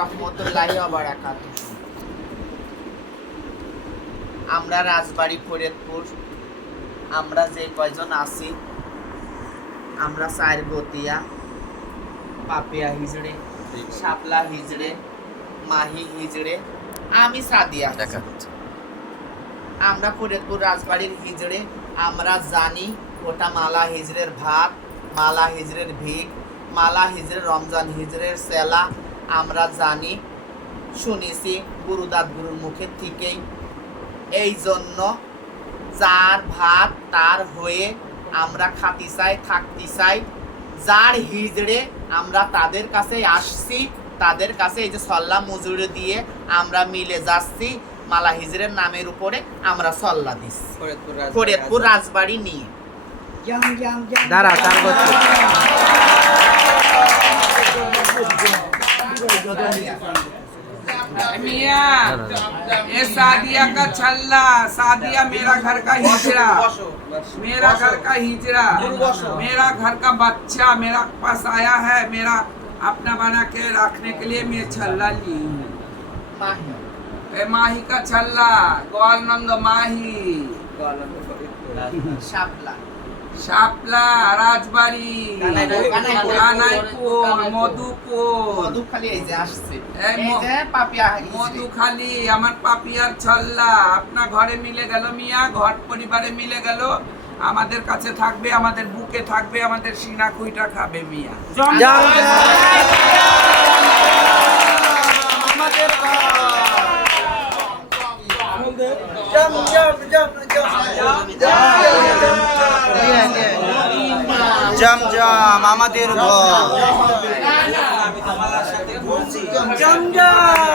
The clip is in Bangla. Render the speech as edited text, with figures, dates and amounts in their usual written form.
রহমতুল্লাহি ওয়া বারাকাতুহু। আমরা রাজবাড়ী ফরিদপুর, আমরা যে কয়জন আছি, আমরা চার গতিয়া, পাপিয়া হিজড়ে, শাপলা হিজড়ে, মাহি হিজড়ে, আমি সাদিয়া। আমরা ফরিদপুর রাজবাড়ির হিজড়ে। আমরা জানি ওটা মালা হিজড়ের ভাত, মালা হিজড়ের ভিক, মালা হিজড়ের রমজান হিজড়ের সেলা। আমরা জানি, শুনেছি গুরুদাদ গুরুর মুখের থেকেই। এই জন্য যার ভাত তার হয়ে আমরা খাতি চাই, থাকতে চাই। যার হিজড়ে আমরা তাদের কাছে আসছি, তাদের কাছে এই যে সল্লা মজুরি দিয়ে আমরা মিলে যাচ্ছি। মালা হিজড়ের নামের উপরে আমরা সল্লা দিচ্ছি ফরিদপুর রাজবাড়ি নিয়ে। मियां, ये सादिया का छल्ला, सादिया मेरा घर का हिजड़ा, मेरा घर का हिजड़ा, मेरा घर का बच्चा मेरा पास आया है, मेरा अपना बना के रखने के लिए मैं छल्ला ली हूँ। माही का छल्ला, गोलनंद माही, শাপলা, রাজবাড়ি, কানাইপুর, মধুখালী, এই যে আসছে, এই যে পাপিয়া মধুখালী, আমার পাপিয়ার ছল্লা আপনার ঘরে মিলে গেল মিয়া, ঘর পরিবারে মিলে গেল, আমাদের কাছে থাকবে, আমাদের বুকে থাকবে, আমাদের সিনা কুইটা খাবে মিয়া। জমজম আমাদের ঘর। জমজম